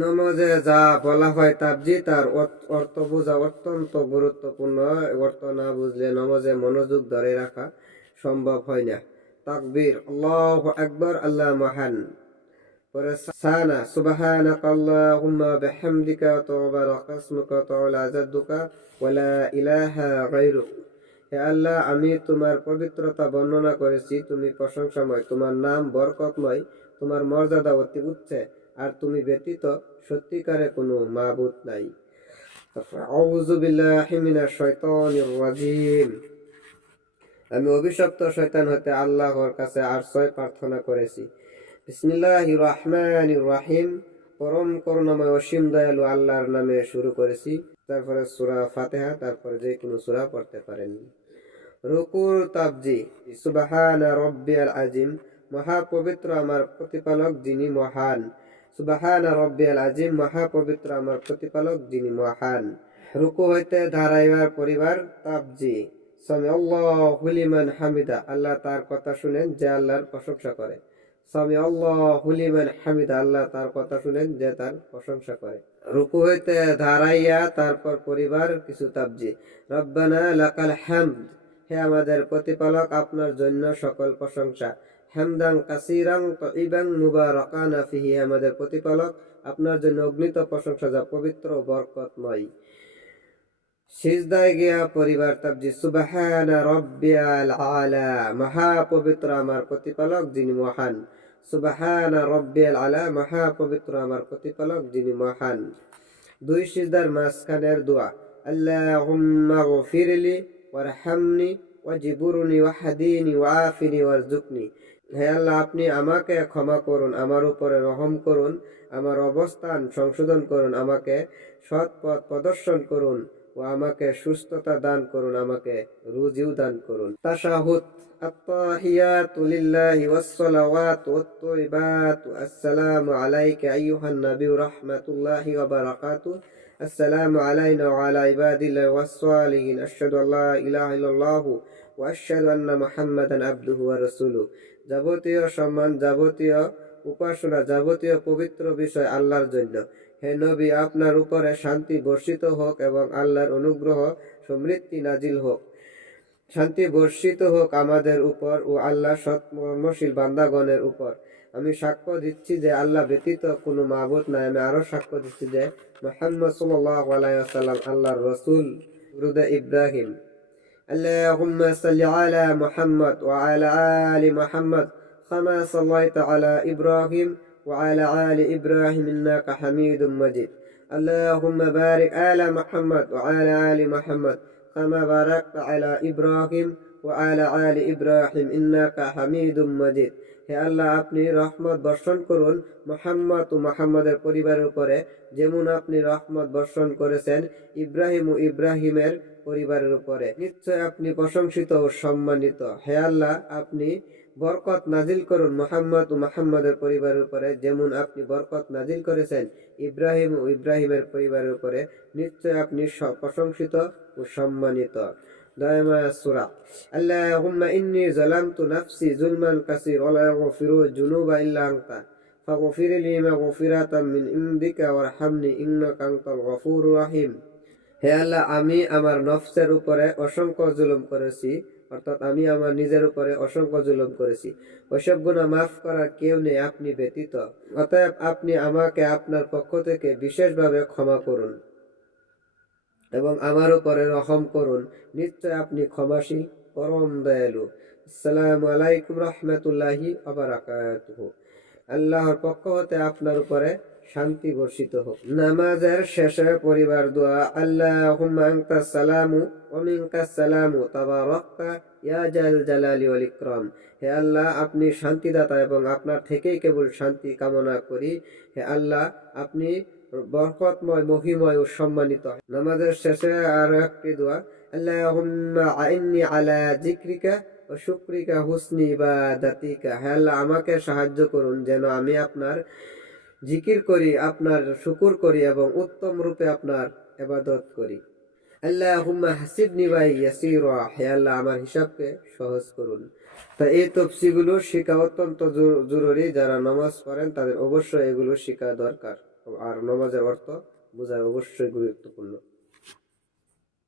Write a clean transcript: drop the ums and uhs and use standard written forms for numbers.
নামাজে যা বলা হয় তাবজি তার অর্থ বোঝা অত্যন্ত গুরুত্বপূর্ণ। অর্থ না বুঝলে নামাজে মনোযোগ ধরে রাখা সম্ভব হয় না। তাকবীর, আল্লাহু আকবার, আল্লাহ মহান। পরে সানা, সুবহানাকা আল্লাহুম্মা বিহামদিকা ওয়া তাবারাকা ইসমুকা ওয়া তাআলা জাদ্দুকা ওয়া লা ইলাহা গায়রুক। হে আল্লাহ, আমি তোমার পবিত্রতা বর্ণনা করেছি, তুমি প্রশংসাময়, তোমার নাম বরকতময়, তোমার মর্যাদা অতি উচ্চে, আর তুমি ব্যতীত সত্যিকারে কোনো মাবুদ নাই। আউযু বিল্লাহি মিনাশ শাইতানির রাজিম। আমি অভিশপ্ত শয়তান হতে আল্লাহর কাছে আশ্রয় প্রার্থনা করেছি। বিসমিল্লাহির রহমানির রহিম। পরম করুণাময় অসীম দয়ালু আল্লাহর নামে শুরু করেছি। তারপরে সূরা ফাতিহা, তারপরে যে কোনো সূরা পড়তে পারেন। রুকুর তাবজি, সুবহানা রাব্বিয়াল আজিম, মহাপবিত্র আমার প্রতিপালক যিনি মহান। সুবহানা রাব্বিয়াল আজিম, মহাপবিত্র আমার প্রতিপালক যিনি মহান। রুকু হইতে দাঁড়াইবার পরিবার তাবজি, সামিআল্লাহু লিমান হামিদা, আল্লাহ তার কথা শুনেন যে আল্লাহর প্রশংসা করে। সামিআল্লাহু লিমান হামিদা, আল্লাহ তার কথা শুনেন যে তার প্রশংসা করে। রুকু হইতে দাঁড়াইয়া তারপর পরিবার কিছু তাবজি, রব্বানা লাকাল হামদ, হে আমাদের প্রতিপালক, আপনার জন্য সকল প্রশংসা। হামদান কাসীরান তাইবান মুবারাকান ফিহি, আমাদের প্রতিপালক, আপনার জন্য অগণিত প্রশংসা যা পবিত্র ও বরকতময়। সিজদায় গিয়া পরিবার তাবজি, সুবহানা রাব্বিয়াল আলা, মহাপবিত্র আমার প্রতিপালক যিনি মহান। সুবহানা রাব্বিয়াল আলা, মহাপবিত্র আমার প্রতিপালক যিনি মহান। দুই সিজদার মাঝখানের দোয়া, আল্লাহুম্মা গফিরলি ওয়ারহামনি ওয়াজবুরনি ওয়াহদিনি ওয়াআফিনি ওয়ারজুকনি। হে আল্লাহ, আপনি আমাকে ক্ষমা করুন, আমার উপরে রহম করুন, আমার অবস্থান সংশোধন করুন, আমাকে সৎ পথ প্রদর্শন করুন ও আমাকে সুস্থতা দান করুন, আমাকে রুজিও দান করুন। তাশাহুদ, আত-তাহিয়াতু লিল্লাহি ওয়াস-সালাওয়াতু ওয়াত-তাইয়িবাতু, আসসালামু আলাইকা আইয়ুহান নাবিয়্যু রাহমাতুল্লাহি ওয়া বারাকাতুহু, আসসালামু আলাইনা ওয়া আলা ইবাদিল্লাহি ওয়াস-সালিহিন, আশহাদু আল্লা ইলাহা ইল্লাল্লাহু ওয়া আশহাদু আন্না মুহাম্মাদান আবদুহু ওয়া রাসূলুহু। যাবতীয় সম্মান, যাবতীয় উপাসনা, যাবতীয় পবিত্র বিষয় আল্লাহর জন্য। হে নবী, আপনার উপরে শান্তি বর্ষিত হোক এবং আল্লাহর অনুগ্রহ সমৃদ্ধি নাজিল হোক। শান্তি বর্ষিত হোক আমাদের উপর ও আল্লাহ সৎকর্মশীল বান্দাগণের উপর। আমি সাক্ষ্য দিচ্ছি যে আল্লাহ ব্যতীত কোনো মাবুদ নাই। আমি আরো সাক্ষ্য দিচ্ছি যে মুহাম্মদ সাল্লাল্লাহু আলাইহি ওয়াসাল্লাম আল্লাহর রাসূল। দুরূদ ইব্রাহিম, আল্লাহুম্মা সাল্লি আলা মুহাম্মদ ওয়া আলা আলি মুহাম্মদ কামা সাল্লাইতা আলা ইব্রাহিম ওয়া আলা আলি ইব্রাহিম ইন্নাকা হামিদুম মাজিদ। আল্লাহুম্মা বারিক আলা মুহাম্মদ ওয়া আলা আলি মুহাম্মদ কামা বারাকতা আলা ইব্রাহিম ওয়া আলা আলি ইব্রাহিম ইন্নাকা হামিদুম মাজিদ। হে আল্লাহ, আপনি রহমত বর্ষণ করুন মুহাম্মদ ও মুহাম্মাদের পরিবারের উপরে, যেমন আপনি রহমত বর্ষণ করেছেন ইব্রাহিম ও ইব্রাহিমের পরিবারের উপরে। নিশ্চয় আপনি প্রশংসিত ও সম্মানিত। হে আল্লাহ, আপনি বরকত নাজিল করুন মুহাম্মদ ও মুহাম্মাদের পরিবারের উপরে, যেমন আপনি বরকত নাজিল করেছেন ইব্রাহিম ও ইব্রাহিমের পরিবারের উপরে। নিশ্চয় আপনি প্রশংসিত ও সম্মানিত। দয়াময় সূরা, আল্লাহুম্মা ইন্নী যালামতু নাফসি যুলমান কাসীর ওয়া লা ইয়াগফিরু যুনুবা ইল্লা আনতা ফাগফির লি মাগফিরাতাম মিন ইনদিকা ওয়ারহামনি ইন্নাকা আনতাল গফুরুর রহিম। হে আল্লাহ, আমি আমার নফসের উপরে অসংখ্য জুলুম করেছি, অর্থাৎ আমি আমার নিজের উপরে অসংখ্য জুলুম করেছি। ওইসব গুনাহ মাফ করার কেউ নেই আপনি ব্যতীত। অতএব আপনি আমাকে আপনার পক্ষ থেকে বিশেষভাবে ক্ষমা করুন এবং আমার উপরে রহম করুন। নিশ্চয় আপনি ক্ষমাশীল, পরম দয়ালু। আসসালামু আলাইকুম রাহমাতুল্লাহি ওয়া বারাকাতুহু। আল্লাহর পক্ষ হতে আপনার উপরে শান্তি বর্ষিত হোক। নামাজের শেষে পরিবার দোয়া, আল্লাহুম্মা আনতাস সালামু ওয়া মিনকাস সালামু তাবারাকতা ইয়া জাল জালালি ওয়াল ইকরাম। হে আল্লাহ, আপনি শান্তিদাতা এবং আপনার থেকেই কেবল শান্তি কামনা করি। হে আল্লাহ, আপনি বরকতময়, মহিময় ও সম্মানিত। নামাজের শেষে আরো একটি দোয়া, আল্লাহুম্মা আইন্নি আলা যিকরিকা ওয়া শুকরিকা হুসনি ইবাদাতিকা। হে আল্লাহ, আমাকে সাহায্য করুন যেন আমি আপনার জিকির করি, আপনার শুকর করি এবং উত্তম রূপে আপনার ইবাদত করি। আল্লাহুম্মা হাসিবনি ওয়া ইয়াসিরা। হে আল্লাহ, আমার হিসাবকে সহজ করুন। তা এই তফসিরগুলো শেখা অত্যন্ত জরুরি। যারা নামাজ পড়েন তাদের অবশ্যই এগুলো শেখা দরকার। আর নামাজের অর্থ বোঝা অবশ্যই গুরুত্বপূর্ণ।